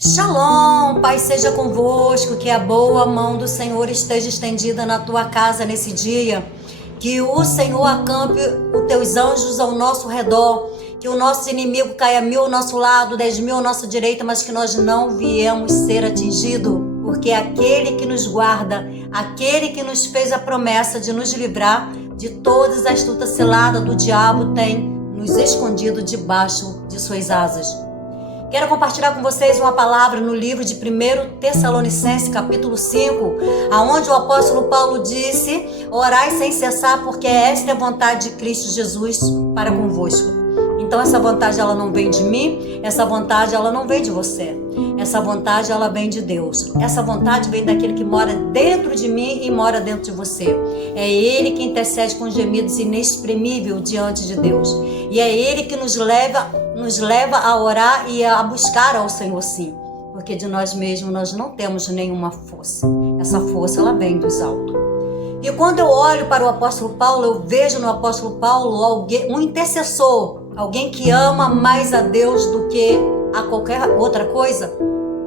Shalom, Pai seja convosco, que a boa mão do Senhor esteja estendida na tua casa nesse dia, que o Senhor acampe os teus anjos ao nosso redor, que o nosso inimigo caia 1000 ao nosso lado, 10.000 à nossa direita, mas que nós não viemos ser atingidos, porque aquele que nos guarda, aquele que nos fez a promessa de nos livrar de todas as astutas ciladas do diabo, tem nos escondido debaixo de suas asas. Quero compartilhar com vocês uma palavra no livro de 1 Tessalonicenses, capítulo 5, aonde o apóstolo Paulo disse: orai sem cessar, porque esta é a vontade de Cristo Jesus para convosco. Então essa vontade ela não vem de mim, essa vontade ela não vem de você. Essa vontade ela vem de Deus. Essa vontade vem daquele que mora dentro de mim e mora dentro de você. É Ele que intercede com gemidos inexprimíveis diante de Deus. E é Ele que nos leva a orar e a buscar ao Senhor, sim. Porque de nós mesmos nós não temos nenhuma força. Essa força ela vem dos altos. E quando eu olho para o apóstolo Paulo, eu vejo no apóstolo Paulo um intercessor, alguém que ama mais a Deus do que a qualquer outra coisa.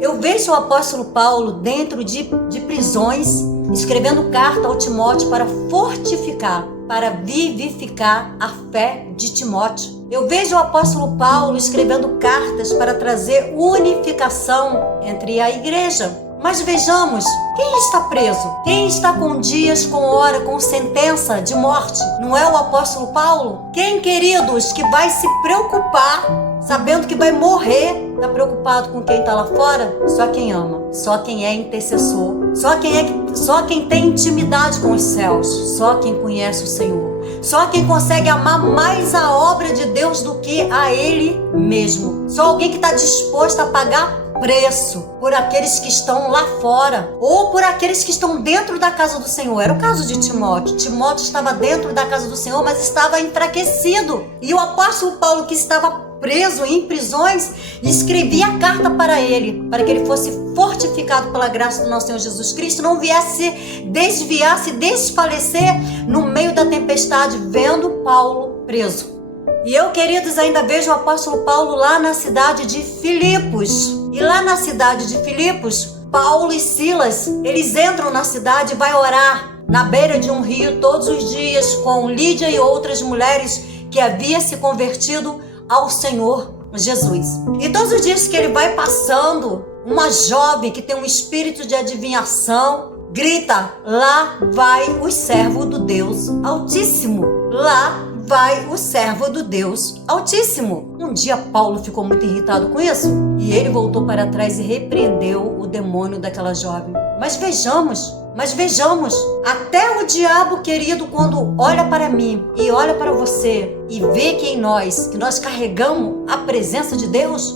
Eu vejo o apóstolo Paulo dentro de prisões, escrevendo carta ao Timóteo para fortificar, para vivificar a fé de Timóteo. Eu vejo o apóstolo Paulo escrevendo cartas para trazer unificação entre a igreja. Mas vejamos, quem está preso? Quem está com dias, com hora, com sentença de morte? Não é o apóstolo Paulo? Quem, queridos, que vai se preocupar, sabendo que vai morrer, está preocupado com quem está lá fora? Só quem ama, só quem é intercessor, só quem tem intimidade com os céus, só quem conhece o Senhor. Só quem consegue amar mais a obra de Deus do que a Ele mesmo. Só alguém que está disposto a pagar preço por aqueles que estão lá fora ou por aqueles que estão dentro da casa do Senhor. Era o caso de Timóteo. Timóteo estava dentro da casa do Senhor, mas estava enfraquecido. E o apóstolo Paulo, que estava preso em prisões, escrevia a carta para ele, para que ele fosse fortificado pela graça do nosso Senhor Jesus Cristo, não viesse desviar, se desfalecer no meio da tempestade, vendo Paulo preso. E eu, queridos, ainda vejo o apóstolo Paulo lá na cidade de Filipos. E lá na cidade de Filipos, Paulo e Silas, eles entram na cidade e vai orar na beira de um rio todos os dias com Lídia e outras mulheres que haviam se convertido ao Senhor Jesus. E todos os dias que ele vai passando, uma jovem que tem um espírito de adivinhação grita: lá vai o servo do Deus Altíssimo. Lá vai o servo do Deus Altíssimo. Um dia Paulo ficou muito irritado com isso e ele voltou para trás e repreendeu o demônio daquela jovem. Mas vejamos, até o diabo, querido, quando olha para mim e olha para você e vê que nós carregamos a presença de Deus,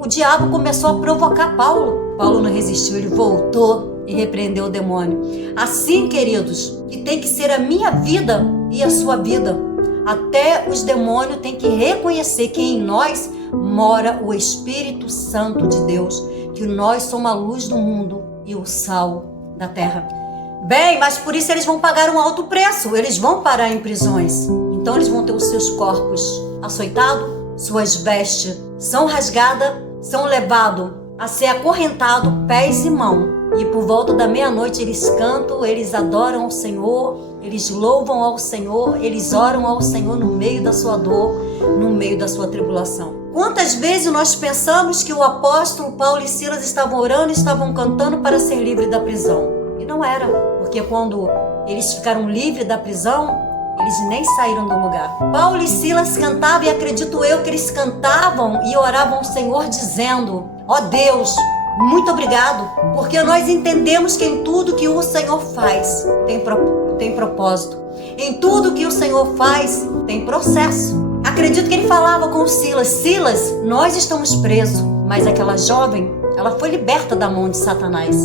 o diabo começou a provocar Paulo. Paulo não resistiu, ele voltou e repreendeu o demônio. Assim, queridos, que tem que ser a minha vida e a sua vida. Até os demônios têm que reconhecer que em nós mora o Espírito Santo de Deus, que nós somos a luz do mundo e o sal da terra. Bem, mas por isso eles vão pagar um alto preço, eles vão parar em prisões. Então eles vão ter os seus corpos açoitados, suas vestes são rasgadas, são levados a ser acorrentados, pés e mãos. E por volta da meia-noite eles cantam, eles adoram ao Senhor, eles louvam ao Senhor, eles oram ao Senhor no meio da sua dor, no meio da sua tribulação. Quantas vezes nós pensamos que o apóstolo Paulo e Silas estavam orando, estavam cantando para ser livre da prisão? E não era, porque quando eles ficaram livres da prisão, eles nem saíram do lugar. Paulo e Silas cantavam, e acredito eu que eles cantavam e oravam ao Senhor dizendo: ó Deus, muito obrigado, porque nós entendemos que em tudo que o Senhor faz tem propósito. Em tudo que o Senhor faz tem processo. Acredito que ele falava com Silas: Silas, nós estamos presos, mas aquela jovem, ela foi liberta da mão de Satanás.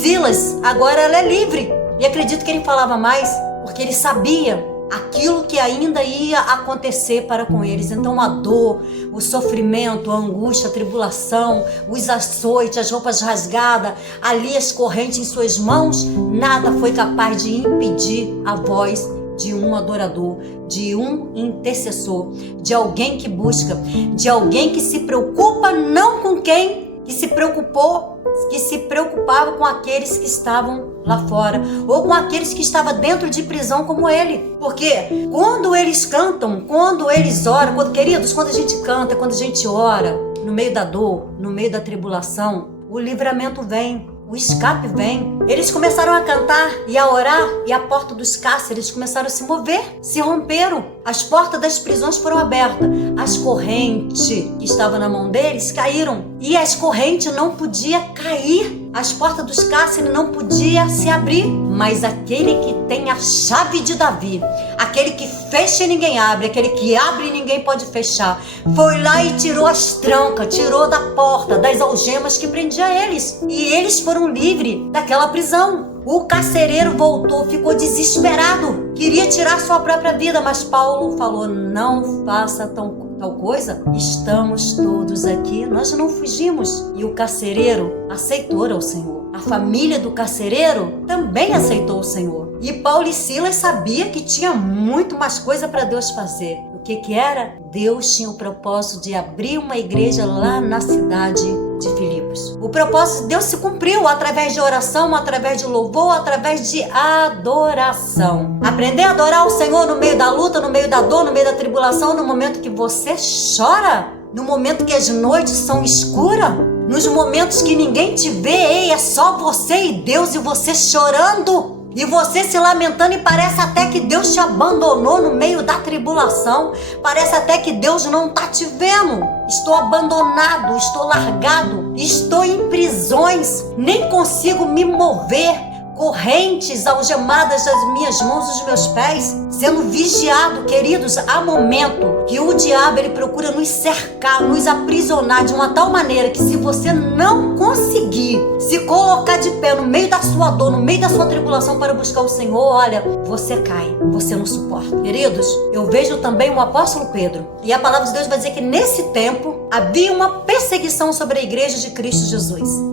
Silas, agora ela é livre. E acredito que ele falava mais porque ele sabia aquilo que ainda ia acontecer para com eles. Então a dor, o sofrimento, a angústia, a tribulação, os açoites, as roupas rasgadas, ali as correntes em suas mãos, nada foi capaz de impedir a voz de um adorador, de um intercessor, de alguém que busca, de alguém que se preocupa não com quem que se preocupava com aqueles que estavam lá fora, ou com aqueles que estavam dentro de prisão como ele. Porque quando eles cantam, quando eles oram, queridos, quando a gente canta, quando a gente ora, no meio da dor, no meio da tribulação, o livramento vem, o escape vem. Eles começaram a cantar e a orar, e a porta dos cárceres começaram a se mover, se romperam. As portas das prisões foram abertas. As correntes que estavam na mão deles caíram. E as correntes não podiam cair. As portas dos cárceres não podiam se abrir. Mas aquele que tem a chave de Davi, aquele que fecha e ninguém abre, aquele que abre e ninguém pode fechar, foi lá e tirou as trancas, tirou da porta, das algemas que prendia eles. E eles foram livres daquela prisão. O carcereiro voltou, ficou desesperado, queria tirar sua própria vida, mas Paulo falou: não faça tal coisa, estamos todos aqui, nós não fugimos. E o carcereiro aceitou ao Senhor. A família do carcereiro também aceitou o Senhor. E Paulo e Silas sabia que tinha muito mais coisa para Deus fazer. O que era? Deus tinha o propósito de abrir uma igreja lá na cidade de Filipos. O propósito de Deus se cumpriu através de oração, através de louvor, através de adoração. Aprender a adorar o Senhor no meio da luta, no meio da dor, no meio da tribulação, no momento que você chora, no momento que as noites são escuras, nos momentos que ninguém te vê, ei, é só você e Deus, e você chorando, e você se lamentando, e parece até que Deus te abandonou no meio da tribulação. Parece até que Deus não está te vendo. Estou abandonado, estou largado, estou em prisões, nem consigo me mover. Correntes algemadas das minhas mãos e dos meus pés, sendo vigiado, queridos. Há momento que o diabo ele procura nos cercar, nos aprisionar de uma tal maneira que, se você não conseguir se colocar de pé no meio da sua dor, no meio da sua tribulação para buscar o Senhor, olha, você cai, você não suporta. Queridos, eu vejo também o apóstolo Pedro, e a palavra de Deus vai dizer que nesse tempo havia uma perseguição sobre a igreja de Cristo Jesus.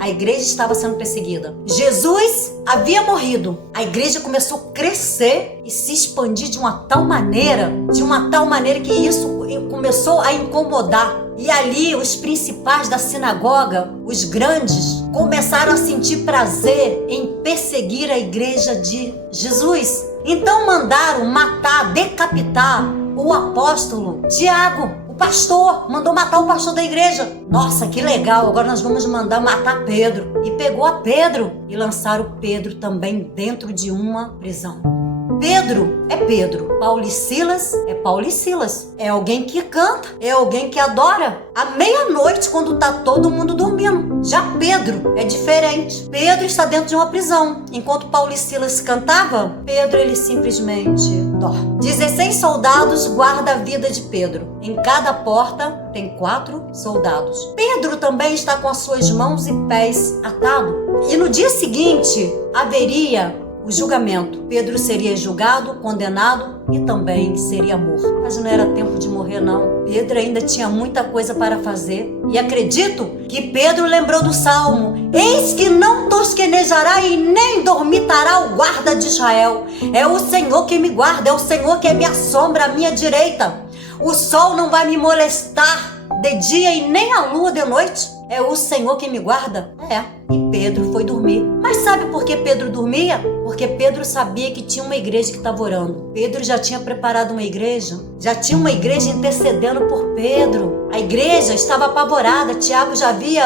A igreja estava sendo perseguida. Jesus havia morrido. A igreja começou a crescer e se expandir de uma tal maneira que isso começou a incomodar. E ali os principais da sinagoga, os grandes, começaram a sentir prazer em perseguir a igreja de Jesus. Então mandaram matar, decapitar o apóstolo Tiago. Pastor, mandou matar o pastor da igreja. Nossa, que legal, agora nós vamos mandar matar Pedro. E pegou a Pedro e lançaram Pedro também dentro de uma prisão. Pedro é Pedro, Paulo e Silas é Paulo e Silas. É alguém que canta, é alguém que adora à meia-noite, quando está todo mundo dormindo. Já Pedro é diferente. Pedro está dentro de uma prisão. Enquanto Paulo e Silas cantavam, Pedro ele simplesmente dorme. 16 soldados guardam a vida de Pedro. Em cada porta tem 4 soldados. Pedro também está com as suas mãos e pés atados. E no dia seguinte haveria o julgamento. Pedro seria julgado, condenado e também seria morto. Mas não era tempo de morrer, não. Pedro ainda tinha muita coisa para fazer. E acredito que Pedro lembrou do Salmo: eis que não tosquenejará e nem dormitará o guarda de Israel. É o Senhor que me guarda, é o Senhor que é minha sombra à minha direita. O sol não vai me molestar de dia e nem a lua de noite. É o Senhor que me guarda. E Pedro foi dormir. Mas sabe por que Pedro dormia? Porque Pedro sabia que tinha uma igreja que estava orando. Pedro já tinha preparado uma igreja. Já tinha uma igreja intercedendo por Pedro. A igreja estava apavorada. Tiago já via,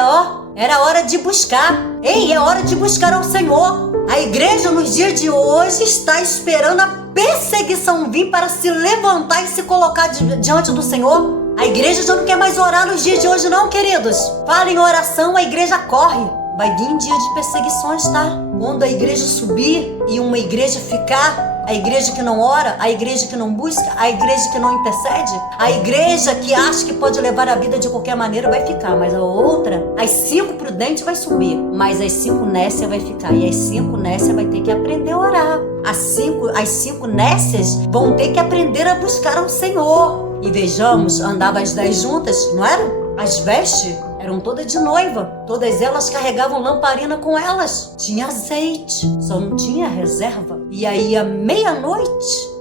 era hora de buscar. Ei, é hora de buscar ao Senhor. A igreja nos dias de hoje está esperando a perseguição vir para se levantar e se colocar diante do Senhor. A igreja já não quer mais orar nos dias de hoje, não, queridos. Fala em oração, a igreja corre. Vai vir dia de perseguições, tá? Quando a igreja subir e uma igreja ficar, a igreja que não ora, a igreja que não busca, a igreja que não intercede, a igreja que acha que pode levar a vida de qualquer maneira vai ficar, mas a outra, as 5 prudentes vai subir, mas as 5 nécias vai ficar, e as 5 nécias vai ter que aprender a orar. As 5 nécias vão ter que aprender a buscar ao Senhor. E vejamos, andavam as 10 juntas, não era? As vestes eram todas de noiva. Todas elas carregavam lamparina com elas. Tinha azeite, só não tinha reserva. E aí, à meia-noite,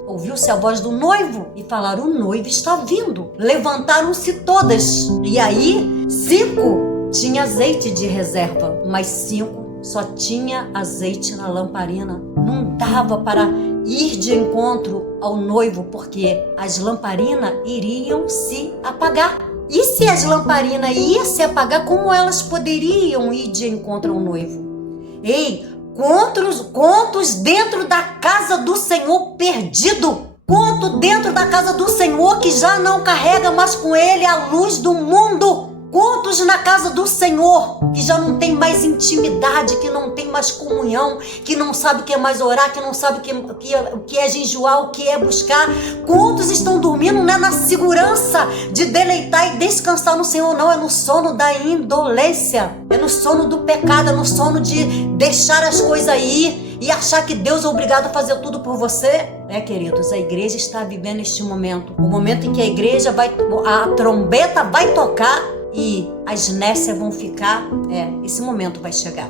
ouviu-se a voz do noivo e falaram: o noivo está vindo. Levantaram-se todas. E aí, 5 tinha azeite de reserva, mas 5 só tinha azeite na lamparina. Não dava para ir de encontro ao noivo, porque as lamparinas iriam se apagar. E se as lamparinas iam se apagar, como elas poderiam ir de encontro ao noivo? Ei, quantos dentro da casa do Senhor perdido? Quanto dentro da casa do Senhor que já não carrega mais com ele a luz do mundo? Quantos na casa do Senhor que já não tem mais intimidade, que não tem mais comunhão, que não sabe o que é mais orar, que não sabe o que é jejuar, o que é buscar? Quantos estão dormindo, não é na segurança de deleitar e descansar no Senhor, não, é no sono da indolência, é no sono do pecado, é no sono de deixar as coisas ir e achar que Deus é obrigado a fazer tudo por você. Queridos, a igreja está vivendo este momento, o momento em que a trombeta vai tocar e as nécias vão ficar. Esse momento vai chegar.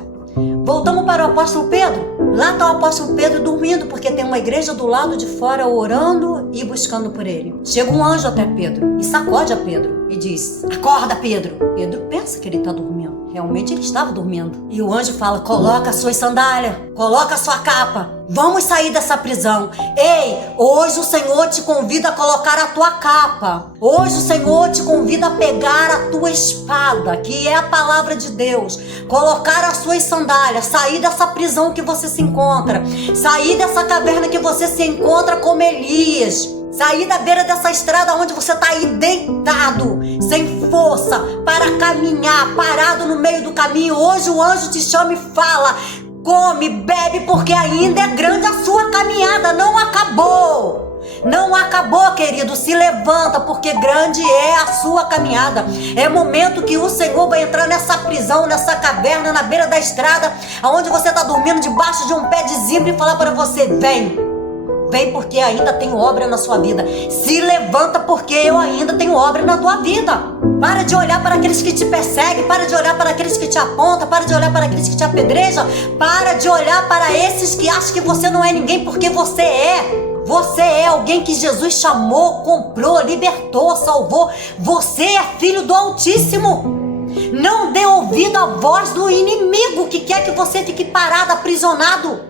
Voltamos para o apóstolo Pedro. Lá está o apóstolo Pedro dormindo, porque tem uma igreja do lado de fora orando e buscando por ele. Chega um anjo até Pedro e sacode a Pedro e diz: acorda, Pedro. Pedro pensa que ele está dormindo. Realmente ele estava dormindo. E o anjo fala: coloca as suas sandálias, coloca a sua capa, vamos sair dessa prisão. Ei, hoje o Senhor te convida a colocar a tua capa. Hoje o Senhor te convida a pegar a tua espada, que é a palavra de Deus, colocar as suas sandálias, sair dessa prisão que você se encontra, sair dessa caverna que você se encontra como Elias, sair da beira dessa estrada onde você está aí deitado, sem força para caminhar, parado no meio do caminho. Hoje o anjo te chama e fala: come, bebe, porque ainda é grande a sua caminhada, não acabou. Não acabou, querido. Se levanta, porque grande é a sua caminhada. É momento que o Senhor vai entrar nessa prisão, nessa caverna, na beira da estrada, onde você está dormindo debaixo de um pé de zimbro, e falar para você: vem, porque ainda tenho obra na sua vida. Se levanta, porque eu ainda tenho obra na tua vida. Para de olhar para aqueles que te perseguem, para de olhar para aqueles que te apontam, para de olhar para aqueles que te apedrejam, para de olhar para esses que acham que você não é ninguém, porque você é. Você é alguém que Jesus chamou, comprou, libertou, salvou. Você é filho do Altíssimo. Não dê ouvido à voz do inimigo que quer que você fique parado, aprisionado,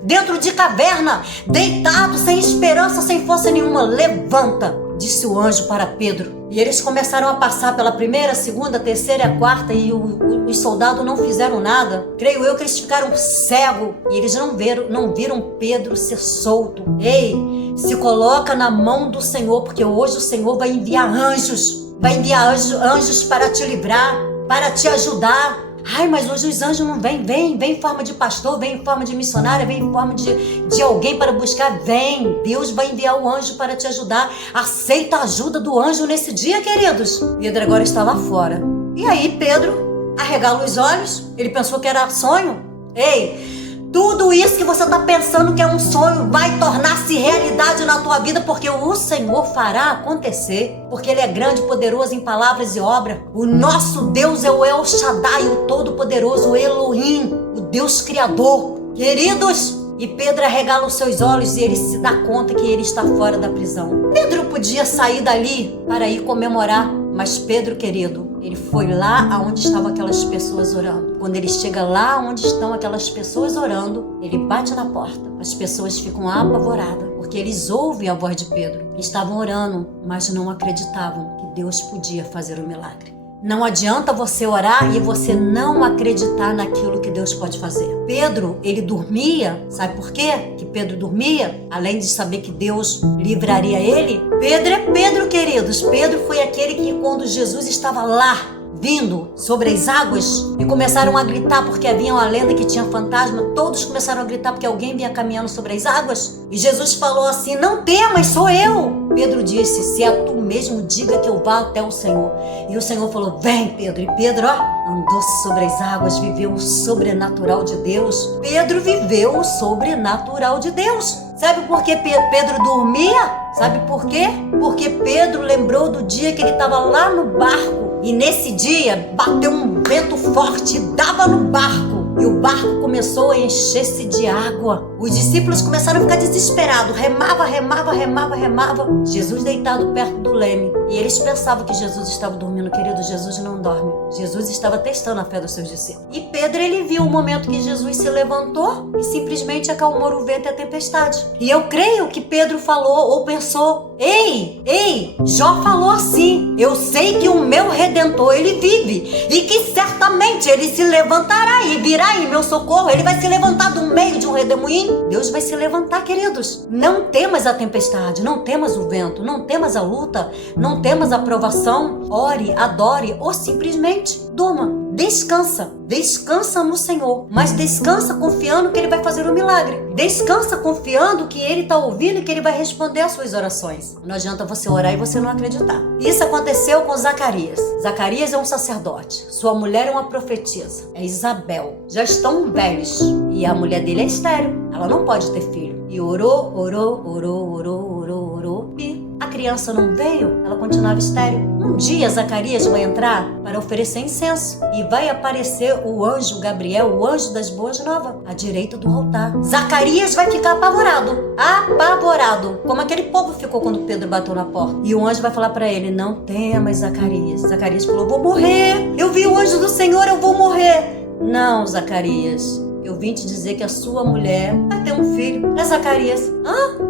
dentro de caverna, deitado, sem esperança, sem força nenhuma. Levanta, disse o anjo para Pedro. E eles começaram a passar pela primeira, segunda, terceira e a quarta, e os soldados não fizeram nada. Creio eu que eles ficaram cegos e eles não viram Pedro ser solto. Ei, se coloca na mão do Senhor, porque hoje o Senhor vai enviar anjos. Vai enviar anjos para te livrar, para te ajudar. Ai, mas hoje os anjos não vêm. Vem em forma de pastor, vem em forma de missionária, vem em forma de alguém para buscar. Vem, Deus vai enviar o anjo para te ajudar. Aceita a ajuda do anjo nesse dia, queridos. Pedro agora está lá fora. E aí Pedro arregala os olhos. Ele pensou que era sonho. Ei, tudo isso que você está pensando que é um sonho vai tornar-se realidade na tua vida, porque o Senhor fará acontecer, porque Ele é grande e poderoso em palavras e obra. O nosso Deus é o El Shaddai, o Todo-Poderoso, o Elohim, o Deus Criador. Queridos, e Pedro arregala os seus olhos e ele se dá conta que ele está fora da prisão. Pedro podia sair dali para ir comemorar, mas Pedro, querido, ele foi lá aonde estavam aquelas pessoas orando. Quando ele chega lá onde estão aquelas pessoas orando, ele bate na porta. As pessoas ficam apavoradas, porque eles ouvem a voz de Pedro. Estavam orando, mas não acreditavam que Deus podia fazer o milagre. Não adianta você orar e você não acreditar naquilo que Deus pode fazer. Pedro, ele dormia. Sabe por quê que Pedro dormia? Além de saber que Deus livraria ele. Pedro é Pedro, queridos. Pedro foi aquele que, quando Jesus estava lá, vindo sobre as águas, e começaram a gritar porque havia uma lenda que tinha fantasma. Todos começaram a gritar porque alguém vinha caminhando sobre as águas. E Jesus falou assim: não temas, sou eu. Pedro disse: se é tu mesmo, diga que eu vá até o Senhor. E o Senhor falou: vem, Pedro. E Pedro, andou sobre as águas, viveu o sobrenatural de Deus. Pedro viveu o sobrenatural de Deus. Sabe por que Pedro dormia? Sabe por quê? Porque Pedro lembrou do dia que ele estava lá no barco. E nesse dia bateu um vento forte, dava no barco. e o barco começou a encher-se de água. Os discípulos começaram a ficar desesperados. Remava. Jesus deitado perto do leme. E eles pensavam que Jesus estava dormindo. Querido, Jesus não dorme. Jesus estava testando a fé dos seus discípulos. E Pedro, ele viu o momento que Jesus se levantou e simplesmente acalmou o vento e a tempestade. E eu creio que Pedro falou ou pensou: Ei, Jó falou assim: eu sei que o meu Redentor, ele vive, e que certamente ele se levantará e virá em meu socorro. Ele vai se levantar do meio de um redemoinho. Deus vai se levantar, queridos. Não temas a tempestade, não temas o vento, não temas a luta, não temas a provação. Ore, adore ou simplesmente durma. Descansa no Senhor, mas descansa confiando que Ele vai fazer um milagre. Descansa confiando que Ele está ouvindo e que Ele vai responder às suas orações. Não adianta você orar e você não acreditar. Isso aconteceu com Zacarias. Zacarias é um sacerdote, sua mulher é uma profetisa, é Isabel. Já estão velhos e a mulher dele é estéril, ela não pode ter filho. E orou e a criança não veio, ela continuava estéril. Um dia Zacarias vai entrar para oferecer incenso e vai aparecer o anjo Gabriel, o anjo das boas novas, à direita do altar. Zacarias vai ficar apavorado, como aquele povo ficou quando Pedro bateu na porta. E o anjo vai falar para ele: não temas, Zacarias. Zacarias falou: vou morrer, eu vi o anjo do Senhor, eu vou morrer. Não, Zacarias, eu vim te dizer que a sua mulher vai ter um filho. É Zacarias.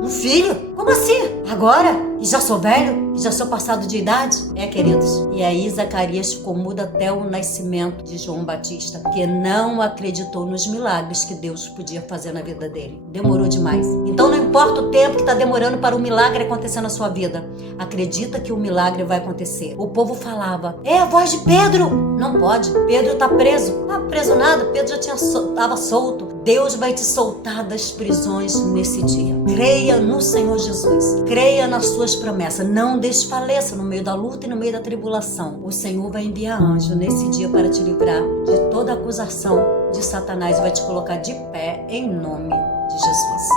Um filho? Como assim? Agora? E já sou velho? E já sou passado de idade? É, queridos. E aí Zacarias ficou mudo até o nascimento de João Batista, porque não acreditou nos milagres que Deus podia fazer na vida dele. Demorou demais. Então não importa o tempo que está demorando para o milagre acontecer na sua vida. Acredita que o milagre vai acontecer. O povo falava: é a voz de Pedro. Não pode. Pedro está preso. Não estava preso nada. Pedro já estava solto. Deus vai te soltar das prisões nesse dia. Creia no Senhor Jesus. Creia nas suas promessas. Não desfaleça no meio da luta e no meio da tribulação. O Senhor vai enviar anjo nesse dia para te livrar de toda acusação de Satanás e vai te colocar de pé em nome de Jesus.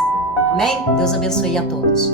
Amém? Deus abençoe a todos.